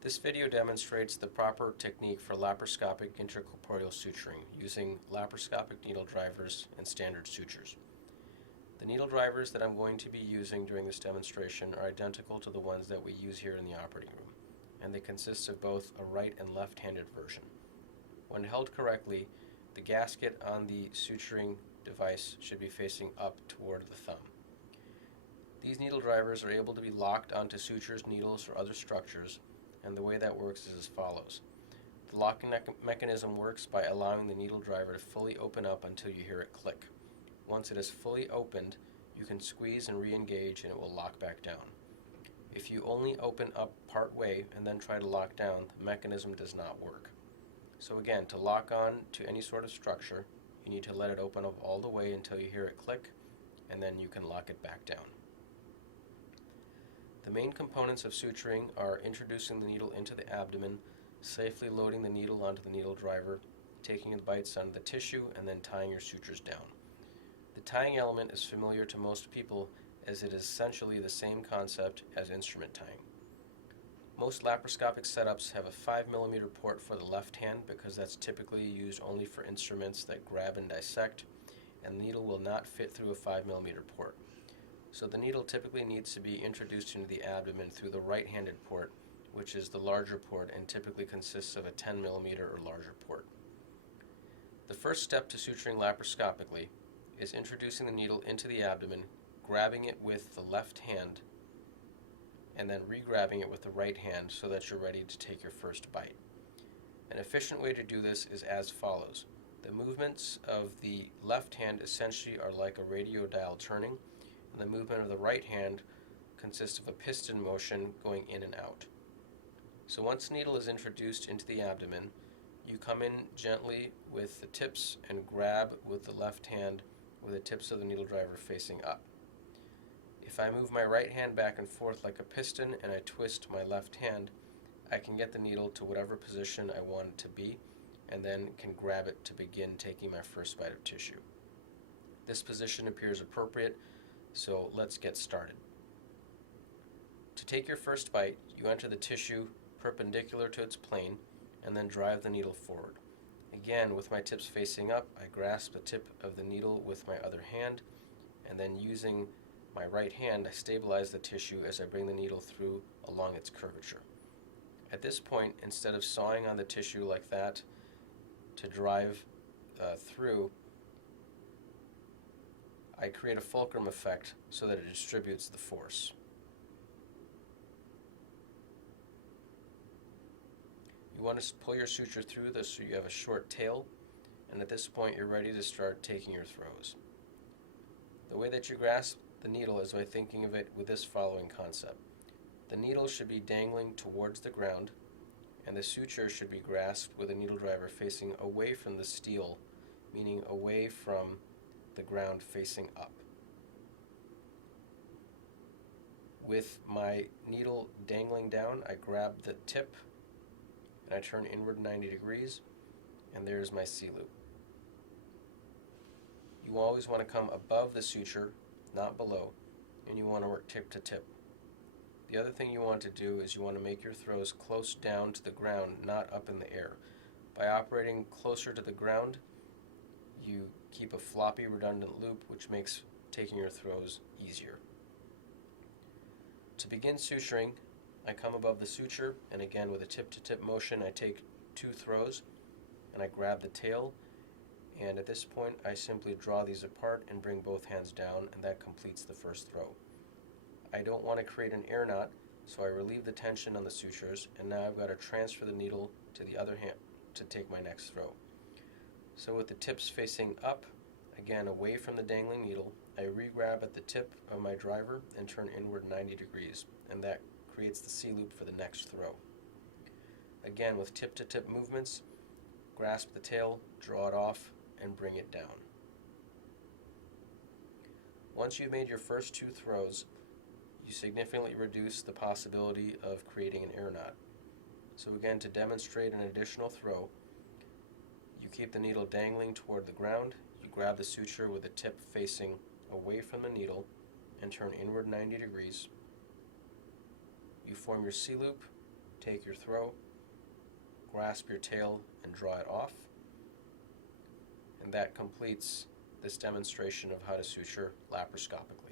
This video demonstrates the proper technique for laparoscopic intracorporeal suturing using laparoscopic needle drivers and standard sutures. The needle drivers that I'm going to be using during this demonstration are identical to the ones that we use here in the operating room, and they consist of both a right and left-handed version. When held correctly, the gasket on the suturing device should be facing up toward the thumb. These needle drivers are able to be locked onto sutures, needles, or other structures, and the way that works is as follows. The locking mechanism works by allowing the needle driver to fully open up until you hear it click. Once it is fully opened, you can squeeze and re-engage and it will lock back down. If you only open up part way and then try to lock down, the mechanism does not work. So again, to lock on to any sort of structure, you need to let it open up all the way until you hear it click, and then you can lock it back down. The main components of suturing are introducing the needle into the abdomen, safely loading the needle onto the needle driver, taking the bites out of the tissue, and then tying your sutures down. The tying element is familiar to most people as it is essentially the same concept as instrument tying. Most laparoscopic setups have a 5mm port for the left hand because that's typically used only for instruments that grab and dissect, and the needle will not fit through a 5mm port. So the needle typically needs to be introduced into the abdomen through the right-handed port, which is the larger port and typically consists of a 10mm or larger port. The first step to suturing laparoscopically is introducing the needle into the abdomen, grabbing it with the left hand, and then re-grabbing it with the right hand so that you're ready to take your first bite. An efficient way to do this is as follows. The movements of the left hand essentially are like a radio dial turning, and the movement of the right hand consists of a piston motion going in and out. So once the needle is introduced into the abdomen, you come in gently with the tips and grab with the left hand with the tips of the needle driver facing up. If I move my right hand back and forth like a piston and I twist my left hand, I can get the needle to whatever position I want it to be and then can grab it to begin taking my first bite of tissue. This position appears appropriate, so let's get started. To take your first bite, you enter the tissue perpendicular to its plane and then drive the needle forward. Again, with my tips facing up, I grasp the tip of the needle with my other hand, and then using my right hand, I stabilize the tissue as I bring the needle through along its curvature. At this point, instead of sawing on the tissue like that to drive through, I create a fulcrum effect so that it distributes the force. You want to pull your suture through this so you have a short tail, and at this point you're ready to start taking your throws. The way that you grasp the needle is by thinking of it with this following concept. The needle should be dangling towards the ground, and the suture should be grasped with a needle driver facing away from the steel, meaning away from the ground facing up. With my needle dangling down, I grab the tip and I turn inward 90 degrees, and there's my C-loop. You always want to come above the suture, not below, and you want to work tip to tip. The other thing you want to do is you want to make your throws close down to the ground, not up in the air. By operating closer to the ground, you keep a floppy, redundant loop, which makes taking your throws easier. To begin suturing, I come above the suture, and again with a tip-to-tip motion, I take 2 throws, and I grab the tail, and at this point I simply draw these apart and bring both hands down, and that completes the first throw. I don't want to create an air knot, so I relieve the tension on the sutures, and now I've got to transfer the needle to the other hand to take my next throw. So with the tips facing up, again away from the dangling needle, I re-grab at the tip of my driver and turn inward 90 degrees, and that creates the C-loop for the next throw. Again, with tip-to-tip movements, grasp the tail, draw it off, and bring it down. Once you've made your first 2 throws, you significantly reduce the possibility of creating an air knot. So again, to demonstrate an additional throw, you keep the needle dangling toward the ground, you grab the suture with the tip facing away from the needle and turn inward 90 degrees. You form your C-loop, take your throat, grasp your tail, and draw it off. And that completes this demonstration of how to suture laparoscopically.